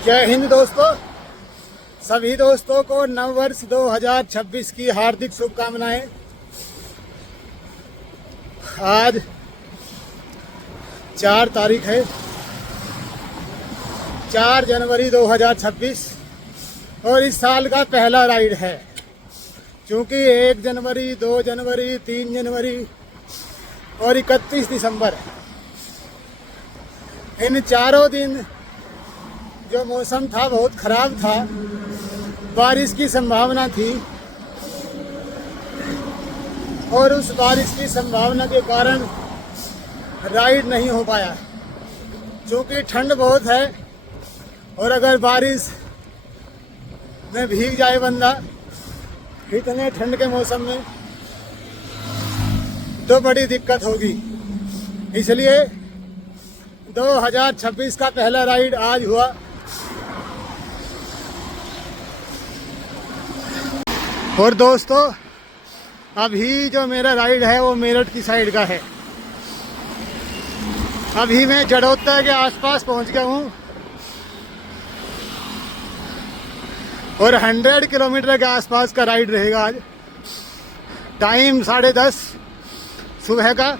जय हिंद दोस्तों। सभी दोस्तों को नव वर्ष 2026 की हार्दिक शुभकामनाएं। आज 4 तारीख है, 4 जनवरी 2026 और इस साल का पहला राइड है। क्योंकि 1 जनवरी, 2 जनवरी, 3 जनवरी और 31 दिसंबर, इन चारों दिन जो मौसम था बहुत ख़राब था, बारिश की संभावना थी और उस बारिश की संभावना के कारण राइड नहीं हो पाया। क्योंकि ठंड बहुत है और अगर बारिश में भीग जाए बंदा इतने ठंड के मौसम में तो बड़ी दिक्कत होगी। इसलिए 2026 का पहला राइड आज हुआ। और दोस्तों, अभी जो मेरा राइड है वो मेरठ की साइड का है। अभी मैं जड़ोत्तर के आसपास पहुंच गया हूं और 100 किलोमीटर के आसपास का राइड रहेगा आज। टाइम 10:30 सुबह का।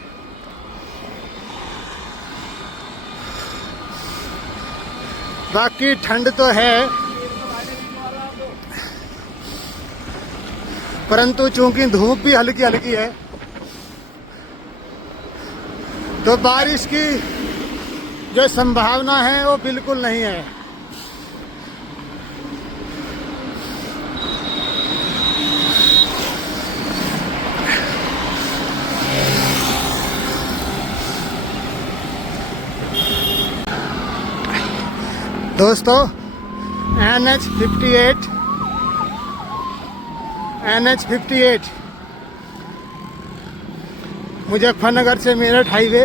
बाकी ठंड तो है, परंतु चूंकि धूप भी हल्की हल्की है तो बारिश की जो संभावना है वो बिल्कुल नहीं है। दोस्तों, NH 58 मुजफ्फरनगर से मेरठ हाईवे।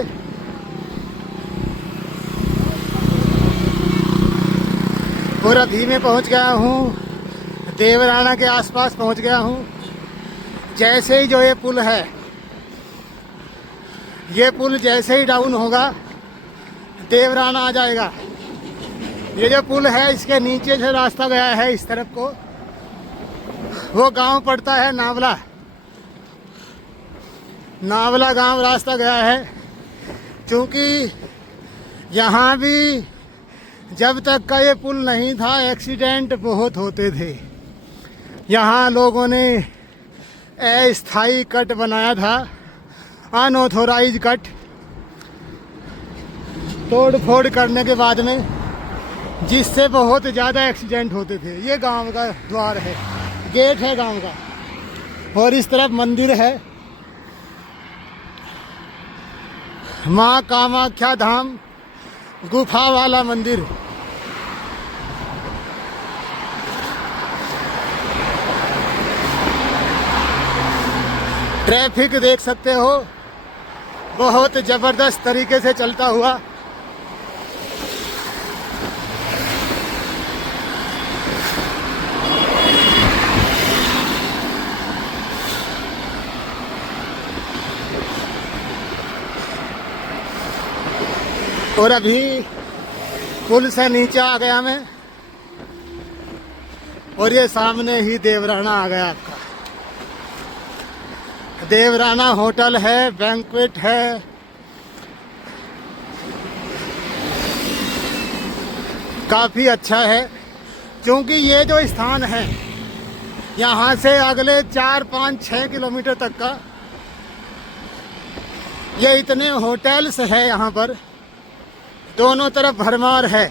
और अभी मैं पहुंच गया हूं, देवराना के आसपास पहुंच गया हूं। जैसे ही जो ये पुल है, ये पुल जैसे ही डाउन होगा देवराना आ जाएगा। ये जो पुल है इसके नीचे से रास्ता गया है इस तरफ को, वो गांव पड़ता है नावला। नावला गांव रास्ता गया है। क्योंकि यहाँ भी जब तक का ये पुल नहीं था एक्सीडेंट बहुत होते थे। यहाँ लोगों ने अस्थायी कट बनाया था, अनऑथोराइज कट, तोड़ फोड़ करने के बाद में, जिससे बहुत ज़्यादा एक्सीडेंट होते थे। ये गांव का द्वार है, गेट है गांव का। और इस तरफ मंदिर है, माँ कामाख्या धाम गुफा वाला मंदिर। ट्रैफिक देख सकते हो, बहुत ज़बरदस्त तरीके से चलता हुआ। और अभी पुल से नीचे आ गया मैं और ये सामने ही देवराना आ गया आपका। देवराना होटल है, बैंक्वेट है। काफ़ी अच्छा है। क्योंकि ये जो स्थान है यहाँ से अगले 4, 5, 6 किलोमीटर तक का ये इतने होटल्स है। यहाँ पर दोनों तरफ भरमार है।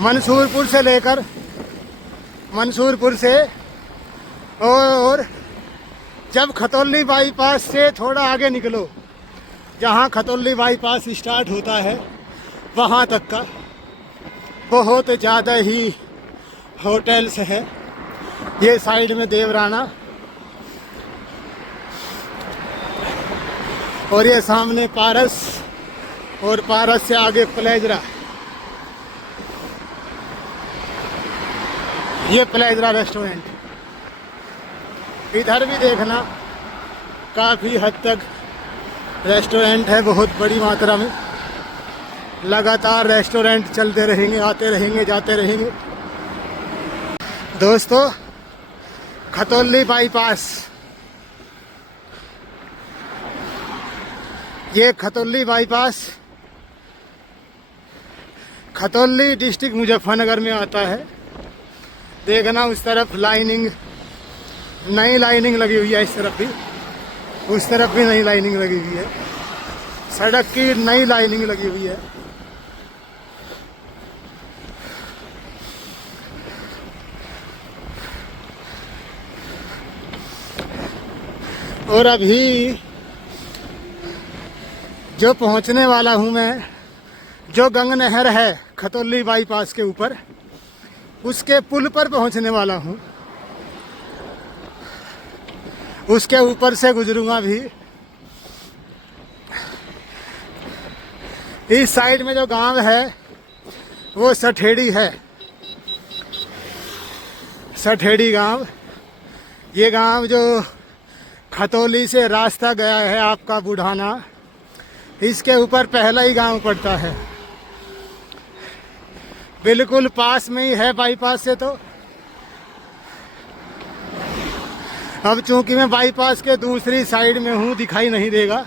मंसूरपुर से लेकर, मंसूरपुर से और जब खतौली बाईपास से थोड़ा आगे निकलो, जहाँ खतौली बाईपास स्टार्ट होता है वहाँ तक का बहुत ज़्यादा ही होटल्स है। ये साइड में देवराना और ये सामने पारस, और पारस से आगे प्लेजरा। ये प्लेजरा रेस्टोरेंट। इधर भी देखना, काफ़ी हद तक रेस्टोरेंट है, बहुत बड़ी मात्रा में। लगातार रेस्टोरेंट चलते रहेंगे, आते रहेंगे, जाते रहेंगे। दोस्तों, खतौली बाईपास, ये खतौली बाईपास खतौली डिस्ट्रिक्ट मुजफ्फरनगर में आता है। देखना उस तरफ लाइनिंग, नई लाइनिंग लगी हुई है, इस तरफ भी, उस तरफ भी नई लाइनिंग लगी हुई है, सड़क की नई लाइनिंग लगी हुई है। और अभी जो पहुंचने वाला हूं मैं, जो गंग नहर है खतौली बाईपास के ऊपर, उसके पुल पर पहुंचने वाला हूं। उसके ऊपर से गुजरूंगा भी। इस साइड में जो गांव है वो सठेड़ी है, सठेड़ी गांव। ये गांव जो खतौली से रास्ता गया है आपका बुढ़ाना, इसके ऊपर पहला ही गांव पड़ता है। बिल्कुल पास में ही है बाईपास से। तो अब चूंकि मैं बाईपास के दूसरी साइड में हूं, दिखाई नहीं देगा।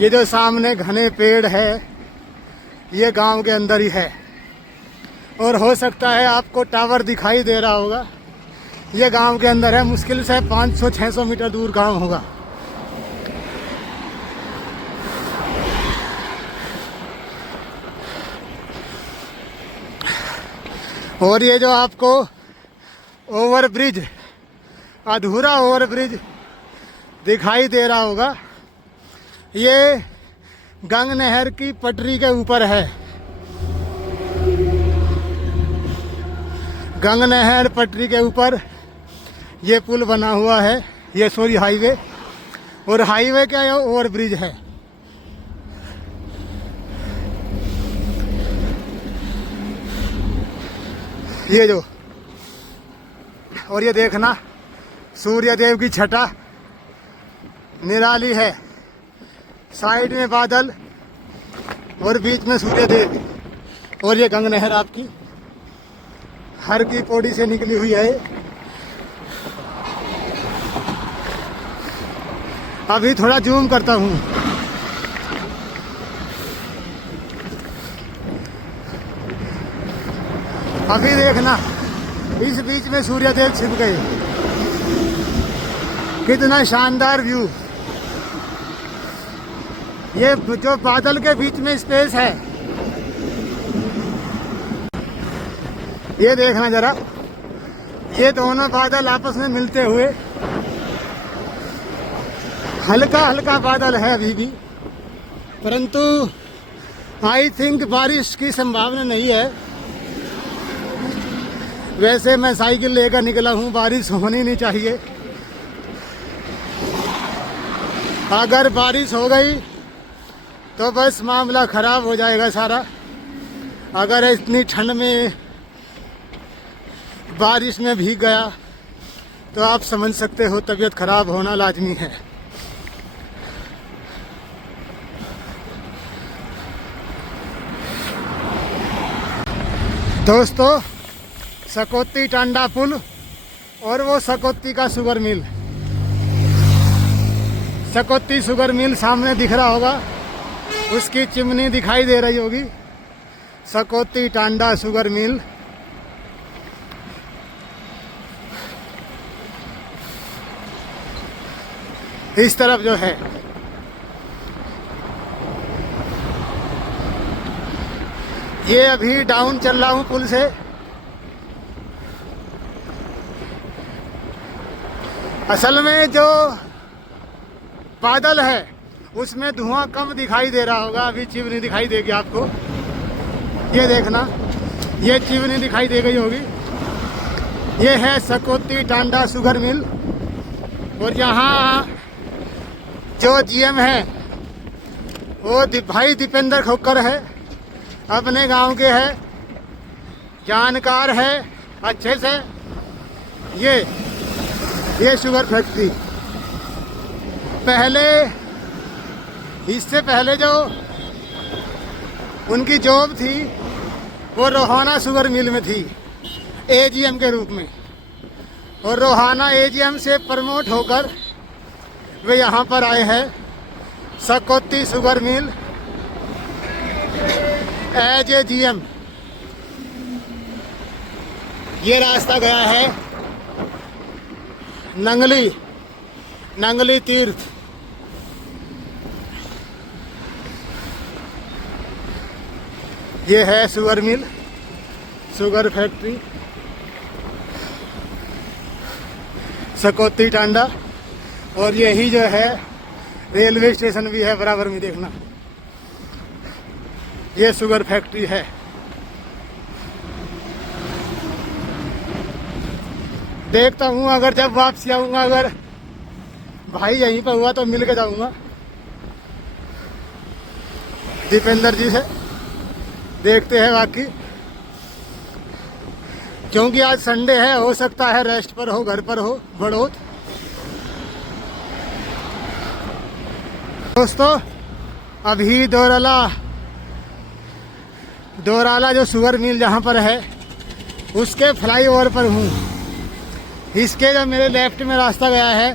ये जो सामने घने पेड़ है, ये गांव के अंदर ही है। और हो सकता है आपको टावर दिखाई दे रहा होगा, ये गांव के अंदर है। मुश्किल से 500-600 मीटर दूर गांव होगा। और ये जो आपको ओवरब्रिज, अधूरा ओवरब्रिज दिखाई दे रहा होगा, ये गंग नहर की पटरी के ऊपर है। गंग नहर पटरी के ऊपर ये पुल बना हुआ है, ये सॉरी हाईवे। और हाईवे का ये ओवरब्रिज है। ये जो, और ये देखना सूर्य देव की छटा निराली है। साइड में बादल और बीच में सूर्य देव। और ये गंग नहर आपकी हर की पौड़ी से निकली हुई है। अभी थोड़ा जूम करता हूँ। अभी देखना, इस बीच में सूर्यदेव छिप गए। कितना शानदार व्यू। ये जो बादल के बीच में स्पेस है, ये देखना जरा, ये दोनों बादल आपस में मिलते हुए, हल्का हल्का बादल है अभी भी, परंतु आई थिंक बारिश की संभावना नहीं है। वैसे मैं साइकिल लेकर निकला हूँ, बारिश होनी नहीं चाहिए। अगर बारिश हो गई तो बस मामला खराब हो जाएगा सारा। अगर इतनी ठंड में बारिश में भीग गया तो आप समझ सकते हो तबीयत खराब होना लाजमी है। दोस्तों, सकौती टांडा पुल और वो सकौती का शुगर मिल, सकौती शुगर मिल सामने दिख रहा होगा, उसकी चिमनी दिखाई दे रही होगी। सकौती टांडा शुगर मिल। इस तरफ जो है, ये अभी डाउन चल रहा हूँ पुल से। असल में जो बादल है उसमें धुआं कम दिखाई दे रहा होगा। अभी चिमनी दिखाई देगी आपको, ये देखना, ये चिमनी दिखाई दे गई होगी। ये है सकौती टांडा शुगर मिल। और यहाँ जो जीएम है वो भाई दीपेंद्र खोकर है, अपने गांव के है, जानकार है अच्छे से। ये शुगर फैक्ट्री, पहले इससे पहले जो उनकी जॉब थी वो रोहाना शुगर मिल में थी, एजीएम के रूप में। और रोहाना एजीएम से प्रमोट होकर वे यहाँ पर आए हैं Sakauti sugar mill as a GM. ये रास्ता गया है नंगली तीर्थ। ये है sugar mill, sugar factory Sakauti Tanda. और यही जो है रेलवे स्टेशन भी है बराबर में, देखना ये शुगर फैक्ट्री है। देखता हूँ अगर जब वापसी आऊँगा, अगर भाई यहीं पर हुआ तो मिल के जाऊँगा दीपेंद्र जी से। देखते हैं बाकी, क्योंकि आज संडे है, हो सकता है रेस्ट पर हो, घर पर हो बड़ौत। दोस्तों अभी दोराला जो शुगर मिल जहाँ पर है उसके फ्लाईओवर पर हूँ। इसके जो मेरे लेफ्ट में रास्ता गया है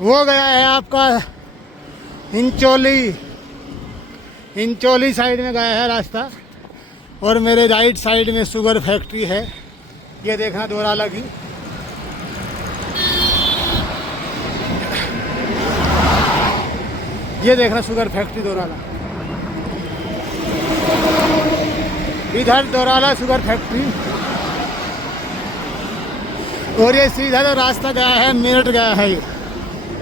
वो गया है आपका इंचोली साइड में गया है रास्ता। और मेरे राइट साइड में शुगर फैक्ट्री है, ये देखना दोराला की। ये देखना शुगर फैक्ट्री दोराला, इधर दोराला शुगर फैक्ट्री। और ये सीधा जो रास्ता गया है मेरठ गया है, ये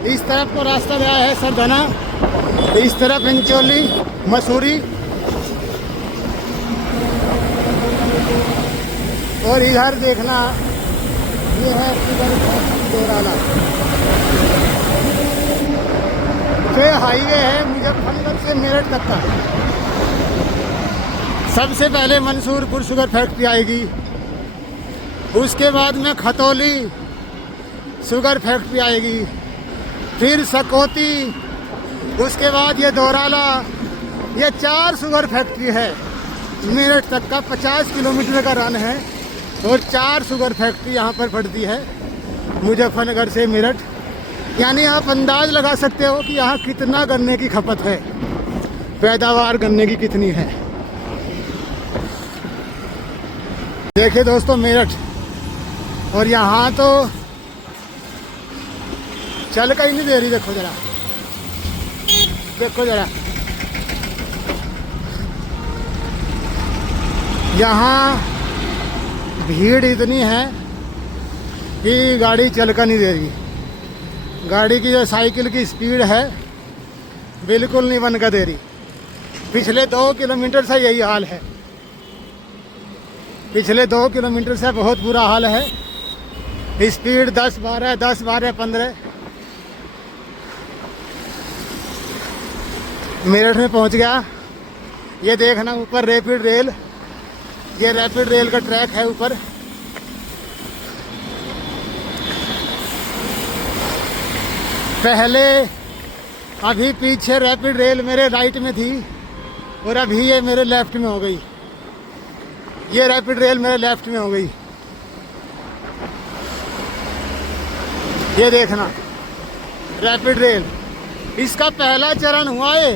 इस तरफ को रास्ता गया है सरधना, इस तरफ इंचोली मसूरी। और इधर देखना ये है शुगर फैक्ट्री दोराला। ये हाईवे है मुजफ्फरनगर से मेरठ तक का। सबसे पहले मंसूरपुर शुगर फैक्ट्री आएगी, उसके बाद में खतौली शुगर फैक्ट्री आएगी, फिर सकौती, उसके बाद ये दोराला। ये 4 शुगर फैक्ट्री है मेरठ तक का। 50 किलोमीटर का रन है और 4 शुगर फैक्ट्री यहाँ पर पड़ती है मुजफ्फरनगर से मेरठ। यानी आप अंदाज लगा सकते हो कि यहाँ कितना गन्ने की खपत है, पैदावार गन्ने की कितनी है। देखिए दोस्तों मेरठ, और यहाँ तो चल का ही नहीं दे रही। देखो जरा, देखो जरा, यहाँ भीड़ इतनी है कि गाड़ी चल का नहीं दे रही। गाड़ी की जो साइकिल की स्पीड है बिल्कुल नहीं बन कर दे रही। पिछले 2 किलोमीटर से यही हाल है, पिछले 2 किलोमीटर से बहुत बुरा हाल है। स्पीड 10-12, 10-12, 15। मेरठ में पहुंच गया। ये देखना ऊपर रैपिड रेल, ये रैपिड रेल का ट्रैक है ऊपर। पहले अभी पीछे रैपिड रेल मेरे राइट में थी और अभी ये मेरे लेफ्ट में हो गई। ये रैपिड रेल मेरे लेफ्ट में हो गई। ये देखना रैपिड रेल, इसका पहला चरण हुआ है।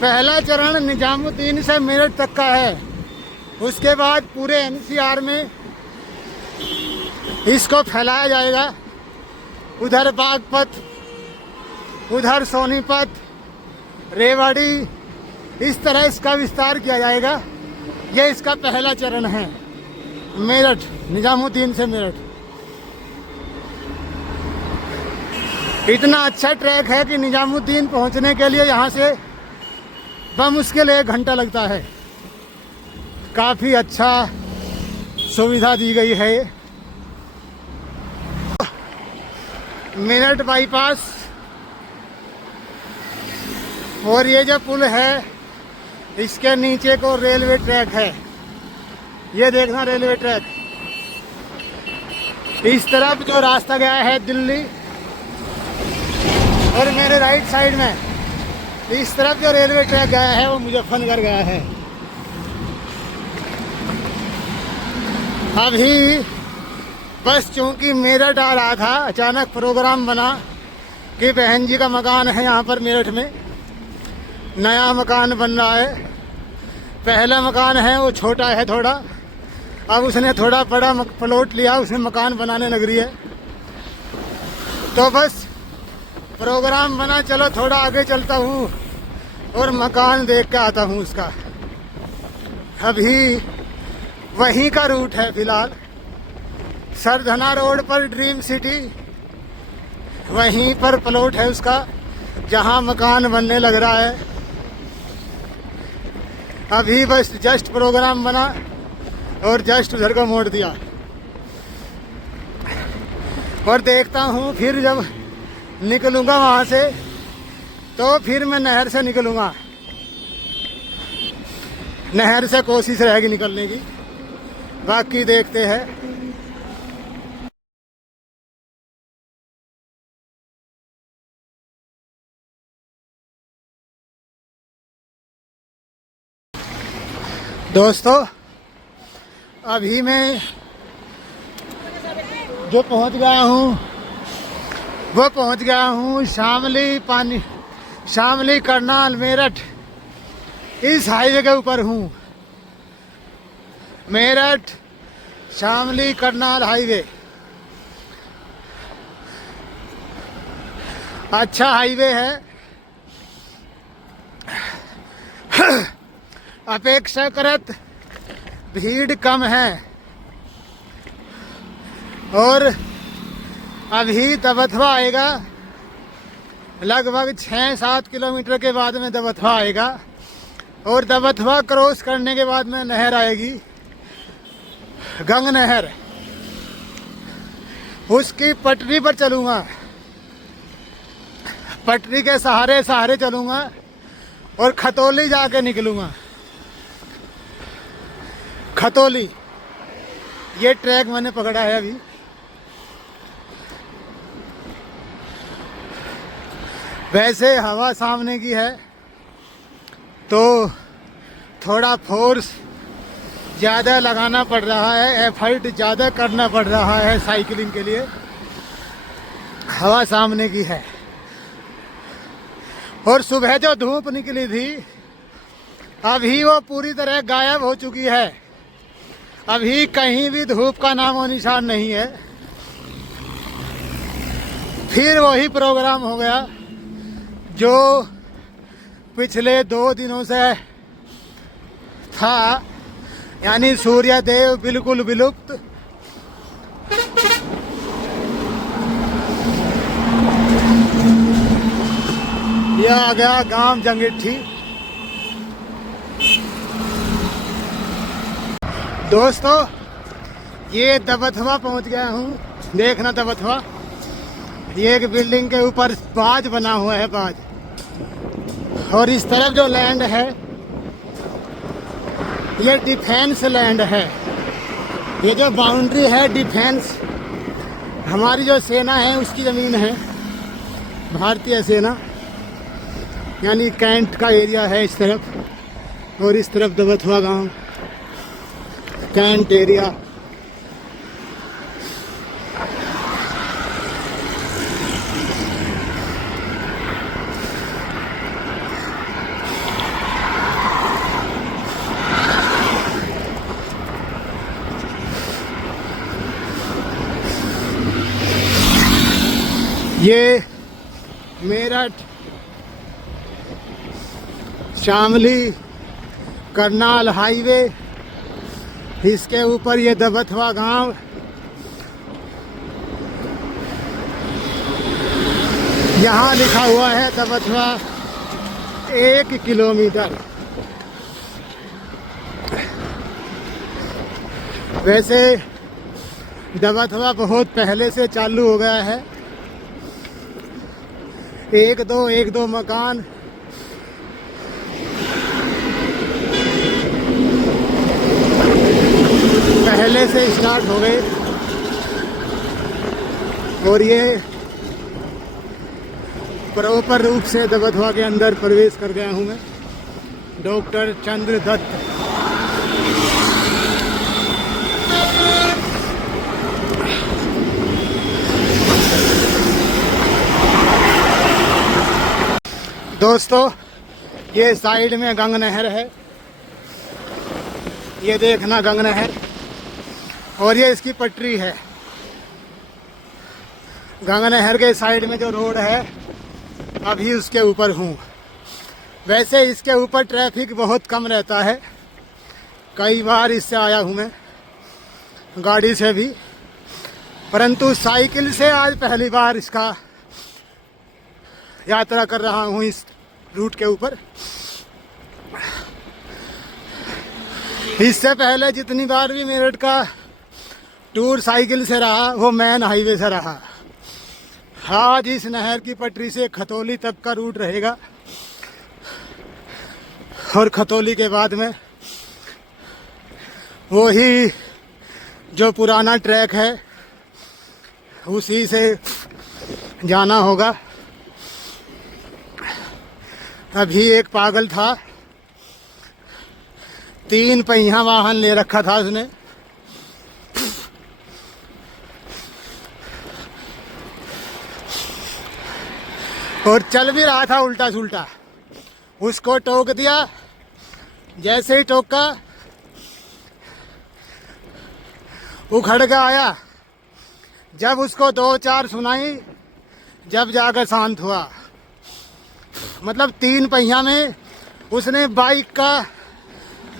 पहला चरण निजामुद्दीन से मेरठ तक का है। उसके बाद पूरे एनसीआर में इसको फैलाया जाएगा। उधर बागपत, उधर सोनीपत, रेवाड़ी, इस तरह इसका विस्तार किया जाएगा। ये इसका पहला चरण है मेरठ, निजामुद्दीन से मेरठ। इतना अच्छा ट्रैक है कि निजामुद्दीन पहुंचने के लिए यहाँ से बमुश्किल 1 घंटा लगता है। काफ़ी अच्छा सुविधा दी गई है। मेरठ बाईपास, और ये जो पुल है इसके नीचे को रेलवे ट्रैक है। ये देखना रेलवे ट्रैक। इस तरफ जो रास्ता गया है दिल्ली, और मेरे राइट साइड में इस तरफ जो रेलवे ट्रैक गया है वो मुजफ्फरनगर गया है। अभी बस चूंकि मेरठ आ रहा था, अचानक प्रोग्राम बना कि बहन जी का मकान है यहाँ पर मेरठ में, नया मकान बन रहा है। पहला मकान है वो छोटा है थोड़ा, अब उसने थोड़ा बड़ा प्लॉट लिया, उसमें मकान बनाने लग रही है। तो बस प्रोग्राम बना, चलो थोड़ा आगे चलता हूँ और मकान देख के आता हूँ उसका। अभी वहीं का रूट है फिलहाल, सरधना रोड पर ड्रीम सिटी, वहीं पर प्लॉट है उसका जहाँ मकान बनने लग रहा है। अभी बस जस्ट प्रोग्राम बना और जस्ट उधर को मोड़ दिया और देखता हूँ फिर जब निकलूँगा वहाँ से तो फिर मैं नहर से निकलूँगा। नहर से कोशिश रहेगी निकलने की, बाकी देखते हैं। दोस्तों अभी मैं जो पहुंच गया हूँ वो पहुंच गया हूँ शामली करनाल मेरठ, इस हाईवे के ऊपर हूँ। मेरठ शामली करनाल हाईवे, अच्छा हाईवे है। अपेक्षाकृत भीड़ कम है और अभी दबथवा आएगा, लगभग 6-7 किलोमीटर के बाद में दबथवा आएगा और दबथवा क्रॉस करने के बाद में नहर आएगी, गंग नहर। उसकी पटरी पर चलूँगा, पटरी के सहारे सहारे चलूँगा और खतौली जाके निकलूँगा। खतौली ये ट्रैक मैंने पकड़ा है अभी। वैसे हवा सामने की है तो थोड़ा फोर्स ज़्यादा लगाना पड़ रहा है, एफर्ट ज़्यादा करना पड़ रहा है साइकिलिंग के लिए। हवा सामने की है और सुबह जो धूप निकली थी अभी वो पूरी तरह गायब हो चुकी है। अभी कहीं भी धूप का नामो निशान नहीं है। फिर वही प्रोग्राम हो गया जो पिछले 2 दिनों से था, यानी सूर्य देव बिल्कुल विलुप्त। यह आ गया गांव जंगिट्ठी। दोस्तों ये दबथवा पहुंच गया हूँ, देखना दबथवा। ये एक बिल्डिंग के ऊपर बाज बना हुआ है, बाज। और इस तरफ जो लैंड है ये डिफेंस लैंड है। ये जो बाउंड्री है डिफेंस, हमारी जो सेना है उसकी ज़मीन है, भारतीय सेना, यानी कैंट का एरिया है इस तरफ और इस तरफ दबथवा गांव, कैंट एरिया। ये मेरठ शामली करनाल हाईवे, इसके ऊपर ये दबथवा गांव। यहाँ लिखा हुआ है दबथवा 1 किलोमीटर। वैसे दबथवा बहुत पहले से चालू हो गया है। एक दो मकान पहले से स्टार्ट हो गए और ये प्रॉपर रूप से दबथवा के अंदर प्रवेश कर गया हूँ मैं। डॉक्टर चंद्र दत्त। दोस्तों, ये साइड में गंग नहर है, ये देखना गंग नहर, और ये इसकी पटरी है। गंग नहर के साइड में जो रोड है अभी उसके ऊपर हूँ। वैसे इसके ऊपर ट्रैफिक बहुत कम रहता है, कई बार इससे आया हूँ मैं गाड़ी से भी, परंतु साइकिल से आज पहली बार इसका यात्रा कर रहा हूँ इस रूट के ऊपर। इससे पहले जितनी बार भी मेरठ का टूर साइकिल से रहा वो मेन हाईवे से रहा। आज इस नहर की पटरी से खतौली तक का रूट रहेगा, और खतौली के बाद में वही जो पुराना ट्रैक है उसी से जाना होगा। अभी एक पागल था, 3 पहिया वाहन ले रखा था उसने, और चल भी रहा था उल्टा सुल्टा। उसको टोक दिया, जैसे ही टोका उखड़ के आया। जब उसको 2-4 सुनाई, जब जाकर शांत हुआ। मतलब 3 पहिया में उसने बाइक का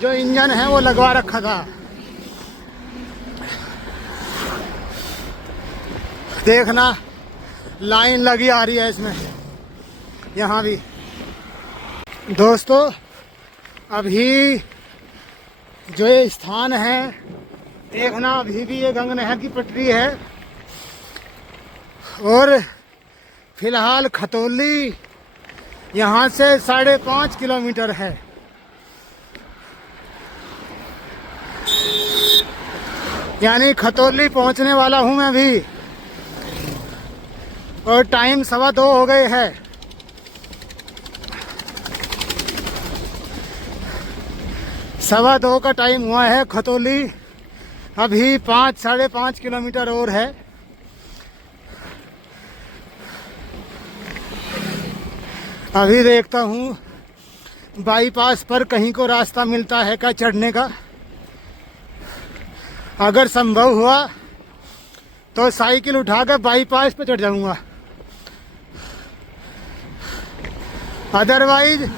जो इंजन है वो लगवा रखा था। देखना लाइन लगी आ रही है इसमें, यहाँ भी। दोस्तों, अभी जो ये स्थान है देखना, अभी भी ये गंग नहर की पटरी है, और फिलहाल खतौली यहाँ से 5.5 किलोमीटर है। यानी खतौली पहुँचने वाला हूँ मैं भी, और टाइम 2:15 हो गए है। सवा 2 का टाइम हुआ है। खतौली अभी 5-5.5 किलोमीटर और है। अभी देखता हूँ बाईपास पर कहीं को रास्ता मिलता है क्या चढ़ने का। अगर संभव हुआ तो साइकिल उठाकर बाईपास पर चढ़ जाऊंगा, अदरवाइज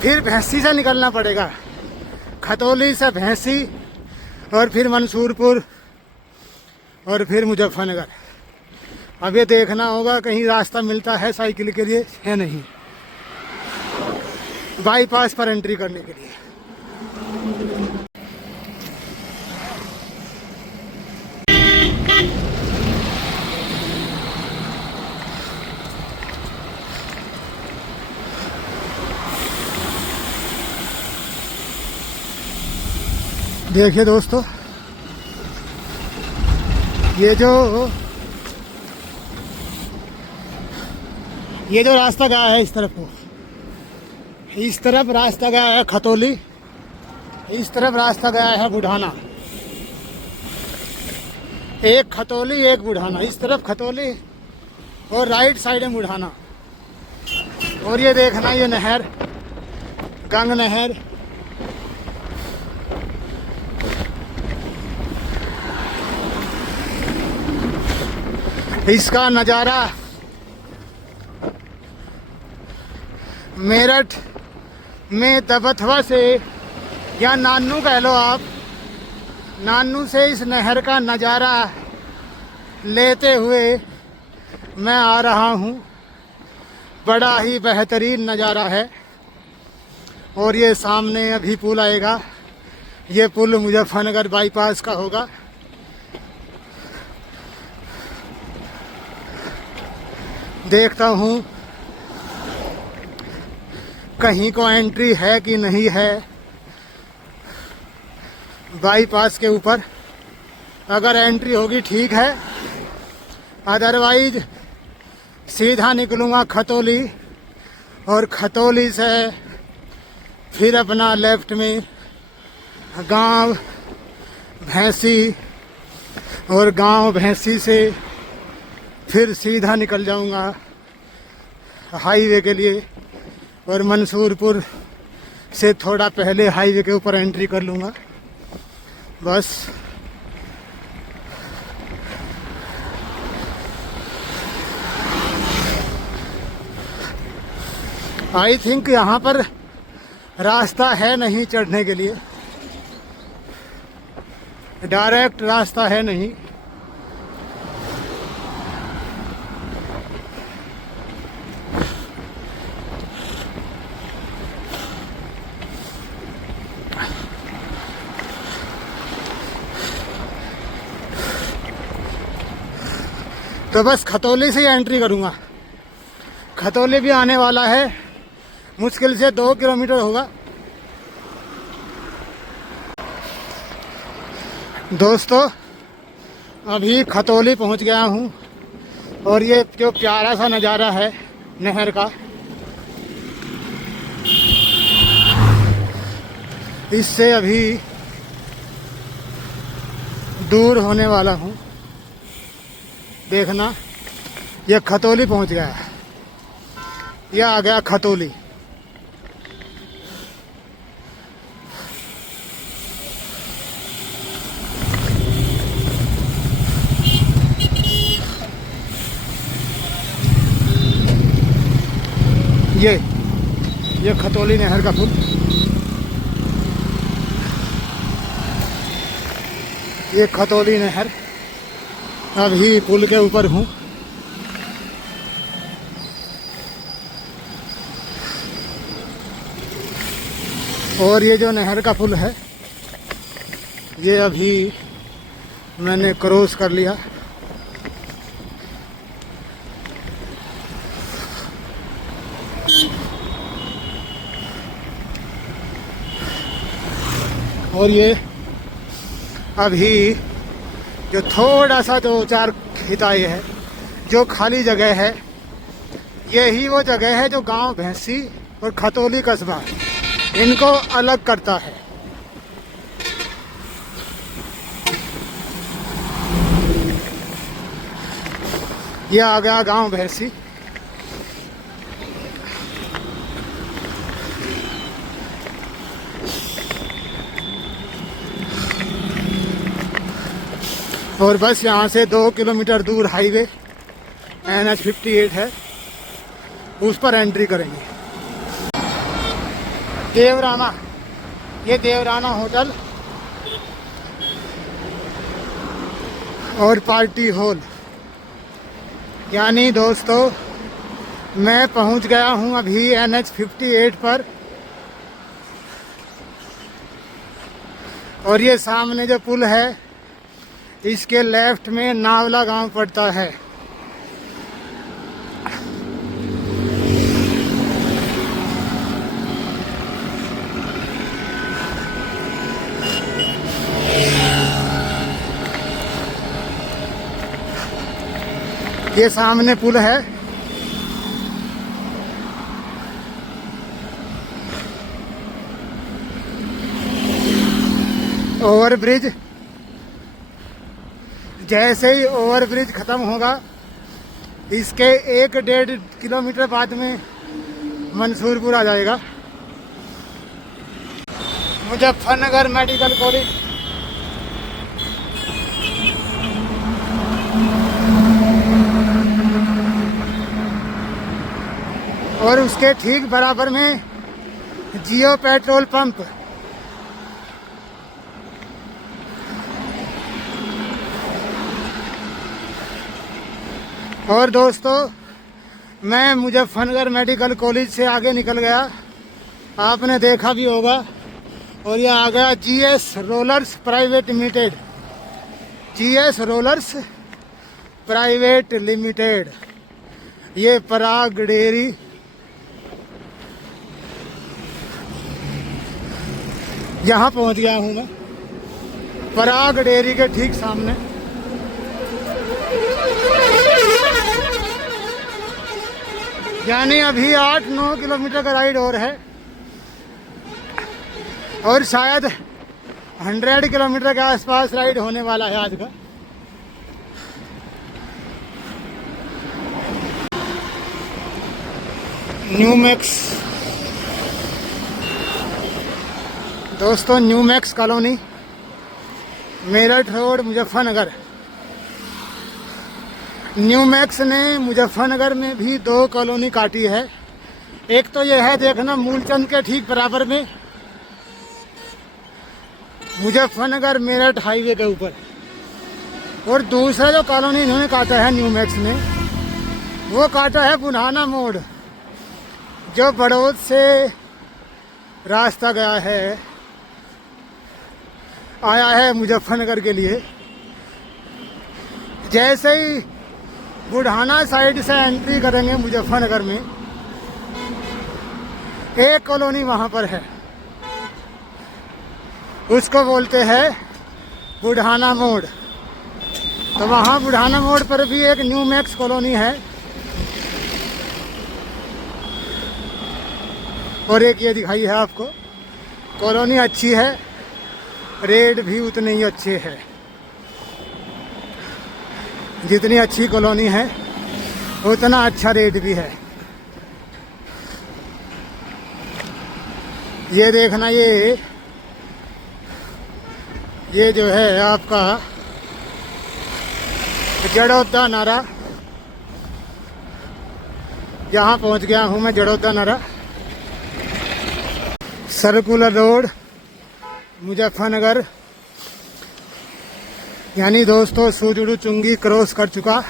फिर भैंसी से निकलना पड़ेगा। खतौली से भैंसी, और फिर मंसूरपुर, और फिर मुजफ्फरनगर। अब ये देखना होगा कहीं रास्ता मिलता है साइकिल के लिए है नहीं, बाईपास पर एंट्री करने के लिए। देखिए दोस्तों, ये जो रास्ता गया है इस तरफ को, इस तरफ रास्ता गया है खतौली, इस तरफ रास्ता गया है बुढ़ाना। एक खतौली एक बुढ़ाना, इस तरफ खतौली और राइट साइड में बुढ़ाना। और ये देखना, ये नहर गंग नहर, इसका नज़ारा मेरठ में दबथवा से, या नानू कह लो आप, नानू से इस नहर का नज़ारा लेते हुए मैं आ रहा हूँ। बड़ा ही बेहतरीन नज़ारा है। और ये सामने अभी पुल आएगा, ये पुल मुजफ्फरनगर बाईपास का होगा। देखता हूँ कहीं को एंट्री है कि नहीं है बाईपास के ऊपर। अगर एंट्री होगी ठीक है, अदरवाइज सीधा निकलूँगा खतौली और खतौली से फिर अपना लेफ्ट में गांव भैंसी और गांव भैंसी से फिर सीधा निकल जाऊंगा हाईवे के लिए और मंसूरपुर से थोड़ा पहले हाईवे के ऊपर एंट्री कर लूँगा। बस आई थिंक यहाँ पर रास्ता है नहीं चढ़ने के लिए, डायरेक्ट रास्ता है नहीं। तो बस खतौली से ही एंट्री करूँगा। खतौली भी आने वाला है, मुश्किल से 2 किलोमीटर होगा। दोस्तों अभी खतौली पहुंच गया हूं और ये जो प्यारा सा नज़ारा है नहर का, इससे अभी दूर होने वाला हूं। देखना ये खतौली पहुंच गया है, यह आ गया खतौली। ये खतौली नहर का पुल, ये खतौली नहर। अभी पुल के ऊपर हूँ। और ये जो नहर का पुल है ये अभी मैंने क्रॉस कर लिया। और ये अभी जो थोड़ा सा 2-4 खिताई है, जो खाली जगह है, यही वो जगह है जो गांव भैंसी और खतौली कस्बा इनको अलग करता है। ये आ गया गांव भैंसी। और बस यहाँ से 2 किलोमीटर दूर हाईवे NH 58 है, उस पर एंट्री करेंगे। देवराना, ये देवराना होटल और पार्टी हॉल। यानी दोस्तों मैं पहुंच गया हूं अभी NH 58 पर। और ये सामने जो पुल है इसके लेफ्ट में नावला गांव पड़ता है। ये सामने पुल है। ओवरब्रिज, जैसे ही ओवरब्रिज खत्म होगा इसके 1-1.5 किलोमीटर बाद में मंसूरपुर आ जाएगा। Muzaffarnagar medical college. और उसके ठीक बराबर में जियो पेट्रोल पंप। और दोस्तों मैं मुजफ्फरनगर मेडिकल कॉलेज से आगे निकल गया, आपने देखा भी होगा। और ये आ गया GS rollers private limited. GS rollers private limited, ये पराग डेयरी। यहाँ पहुँच गया हूँ मैं, पराग डेयरी के ठीक सामने। यानी अभी 8-9 किलोमीटर का राइड और है और शायद 100 किलोमीटर के आसपास राइड होने वाला है आज का। न्यू मैक्स दोस्तों, new max colony, Meerut road, Muzaffarnagar. New max ने मुजफ्फरनगर में भी 2 कॉलोनी काटी है। एक तो ये है देखना मूलचंद के ठीक बराबर में, मुजफ्फरनगर मेरठ हाईवे के ऊपर, और दूसरा जो कॉलोनी इन्होंने काटा है न्यू मैक्स ने, वो काटा है बुढ़ाना मोड़, जो बड़ौद से रास्ता गया है, आया है मुजफ्फरनगर के लिए। जैसे ही बुढ़ाना साइड से एंट्री करेंगे मुजफ्फरनगर में, एक कॉलोनी वहाँ पर है, उसको बोलते हैं बुढ़ाना मोड़। तो वहाँ बुढ़ाना मोड़ पर भी एक न्यू मैक्स कॉलोनी है, और एक ये दिखाई है आपको। कॉलोनी अच्छी है, रेट भी उतने ही अच्छे हैं। जितनी अच्छी कॉलोनी है उतना अच्छा रेट भी है। ये देखना, ये जो है आपका जड़ौदा नारा, जहाँ पहुँच गया हूँ मैं, जड़ौदा नारा, सर्कुलर रोड, मुजफ्फरनगर। यानी दोस्तों सुजुड़ू चुंगी क्रॉस कर चुका,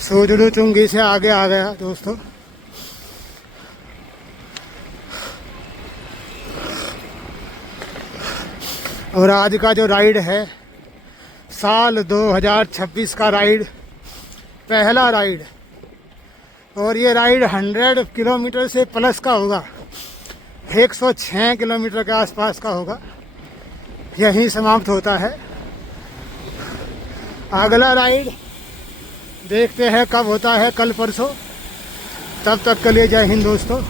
सुजुड़ू चुंगी से आगे आ गया दोस्तों। और आज का जो राइड है, साल 2026 का राइड, पहला राइड, और ये राइड 100 किलोमीटर से प्लस का होगा, 106 किलोमीटर के आसपास का होगा। यहीं समाप्त होता है। अगला राइड देखते हैं कब होता है, कल परसों। तब तक के लिए जय हिंद दोस्तों।